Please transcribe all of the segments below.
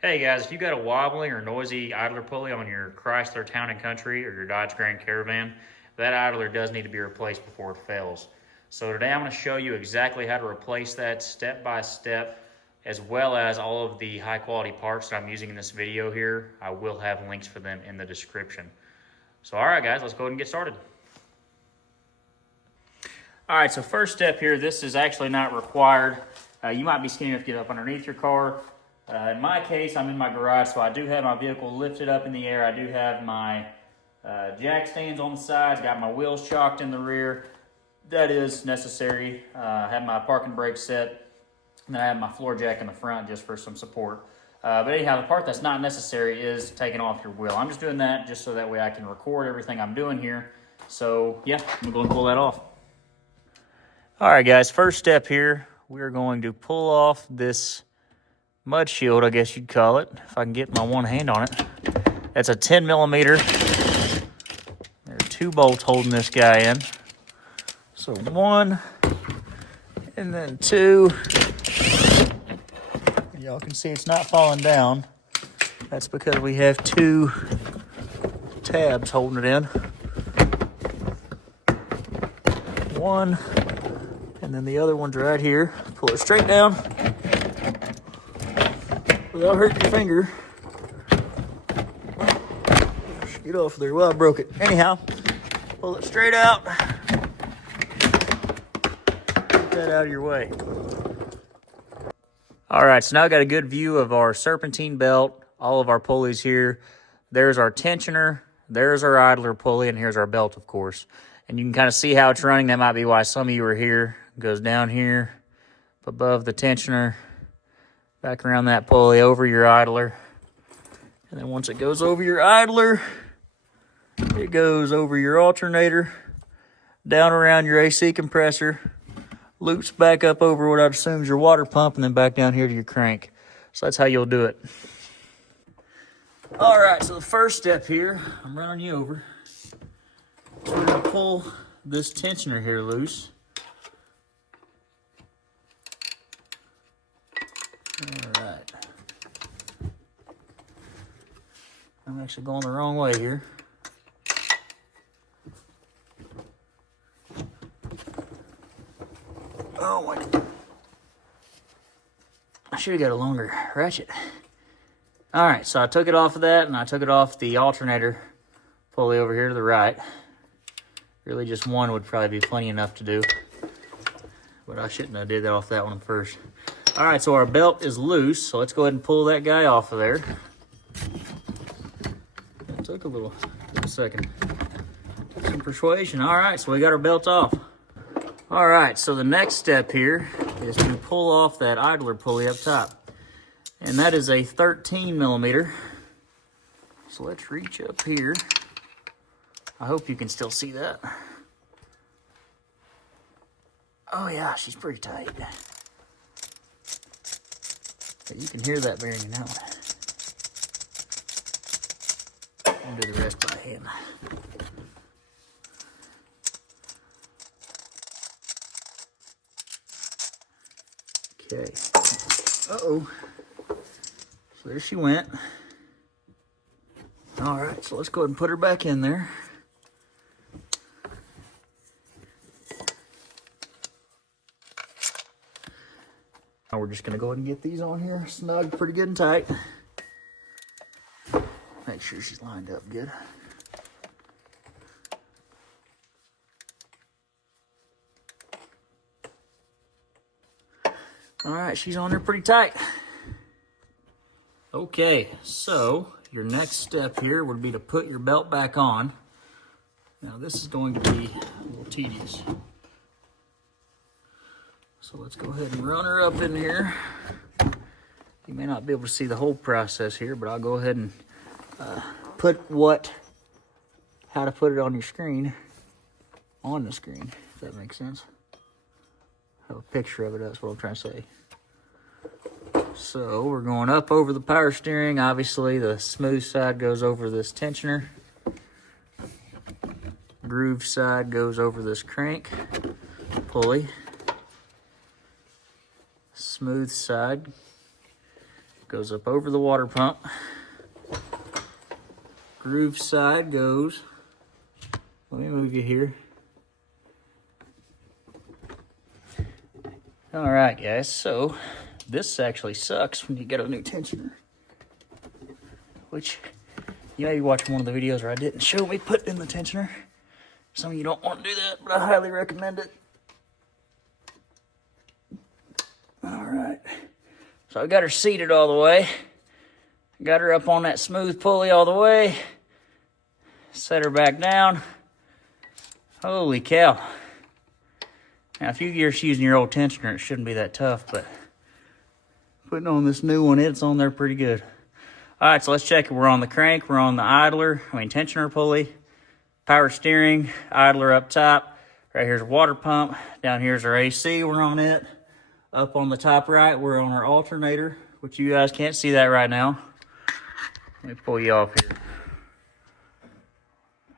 Hey guys, if you got a wobbling or noisy idler pulley on your Chrysler Town & Country or your Dodge Grand Caravan, that idler does need to be replaced before it fails. So today I'm going to show you exactly how to replace that step by step, as well as all of the high quality parts that I'm using in this video here. I will have links for them in the description. So alright guys, let's go ahead and get started. Alright, so first step here, this is actually not required. You might be skinny enough to get up underneath your car. In my case, I'm in my garage, so I do have my vehicle lifted up in the air. I do have my jack stands on the sides, got my wheels chocked in the rear. That is necessary. I have my parking brake set, and then I have my floor jack in the front just for some support. But anyhow, the part that's not necessary is taking off your wheel. I'm just doing that just so that way I can record everything I'm doing here. So yeah, I'm going to pull that off. All right, guys, first step here, we're going to pull off this mud shield, I guess you'd call it, if I can get my one hand on it. That's a 10 millimeter. There are 2 bolts holding this guy in. So 1, and then 2. Y'all can see it's not falling down. That's because we have 2 tabs holding it in. 1, and then the other one's right here. Pull it straight down without hurting your finger. Get off there. Well, I broke it. Anyhow, pull it straight out. Get that out of your way. All right, so now I got a good view of our serpentine belt, all of our pulleys here. There's our tensioner, there's our idler pulley, and here's our belt, of course. And you can kind of see how it's running. That might be why some of you are here. It goes down here, above the tensioner, back around that pulley, over your idler. And then once it goes over your idler, it goes over your alternator, down around your AC compressor, loops back up over what I assume is your water pump, and then back down here to your crank. So that's how you'll do it. All right, so the first step here, I'm running you over. So we're gonna pull this tensioner here loose. All right. I'm actually going the wrong way here. Oh my. I should have got a longer ratchet. All right, so I took it off of that, and I took it off the alternator pulley over here to the right. Really just one would probably be plenty enough to do, but I shouldn't have did that off that one first. All right, so our belt is loose, so let's go ahead and pull that guy off of there. It took a second. Took some persuasion. All right, so we got our belt off. All right, so the next step here is to pull off that idler pulley up top. And that is a 13 millimeter. So let's reach up here. I hope you can still see that. Oh yeah, she's pretty tight. But you can hear that bearing in that one. I'll do the rest by hand. Okay. Uh-oh. So there she went. All right, so let's go ahead and put her back in there. Now we're just gonna go ahead and get these on here snug pretty good and tight. Make sure she's lined up good. All right, she's on there pretty tight. Okay, so your next step here would be to put your belt back on. Now this is going to be a little tedious. So let's go ahead and run her up in here. You may not be able to see the whole process here, but I'll go ahead and put how to put it on your screen, on the screen, if that makes sense. Have a picture of it, that's what I'm trying to say. So we're going up over the power steering. Obviously the smooth side goes over this tensioner. Groove side goes over this crank pulley. Smooth side Goes up over the water pump. Groove side goes. Let me move you here. All right, guys, so this actually sucks when you get a new tensioner. Which, you may be watching one of the videos where I didn't show me putting in the tensioner. Some of you don't want to do that, but I highly recommend it. All right, so I got her seated all the way. Got her up on that smooth pulley all the way. Set her back down. Holy cow. Now, if you're just using your old tensioner, it shouldn't be that tough, but putting on this new one, it's on there pretty good. All right, so let's check it. We're on the crank, we're on the tensioner pulley, power steering, idler up top. Right here's a water pump. Down here's our AC, we're on it. Up on the top right, we're on our alternator, which you guys can't see that right now. Let me pull you off here.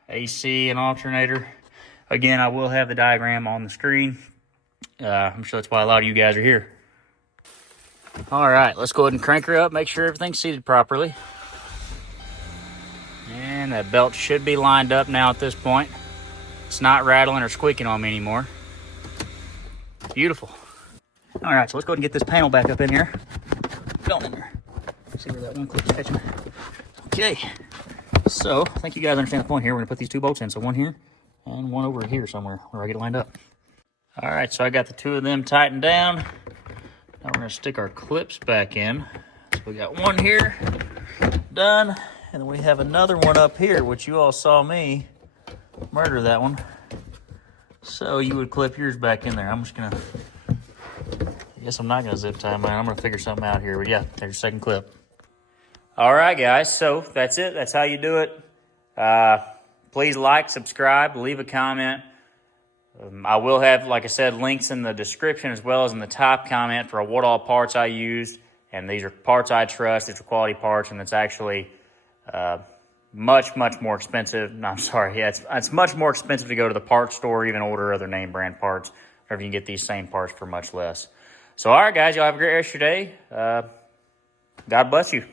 AC and alternator. Again, I will have the diagram on the screen. I'm sure that's why a lot of you guys are here. All right, let's go ahead and crank her up, make sure everything's seated properly. And that belt should be lined up now at this point. It's not rattling or squeaking on me anymore. Beautiful. All right, so let's go ahead and get this panel back up in here. Going in there. See where that one clip's catching. Okay, so I think you guys understand the point here. We're gonna put these two bolts in. So one here and one over here somewhere where I get it lined up. All right, so I got the two of them tightened down. Now we're gonna stick our clips back in. So we got one here, done. And then we have another one up here, which you all saw me murder that one. So you would clip yours back in there. I guess I'm not gonna zip tie mine. I'm gonna figure something out here. But yeah, there's your second clip. All right, guys, so that's it. That's how you do it. Please like, subscribe, leave a comment. I will have, like I said, links in the description as well as in the top comment for what all parts I used. And these are parts I trust. These are quality parts, and it's actually much, much more expensive. No, I'm sorry. Yeah, it's much more expensive to go to the parts store or even order other name brand parts. Or if you can get these same parts for much less. So, all right, guys, y'all have a great rest of your day. God bless you.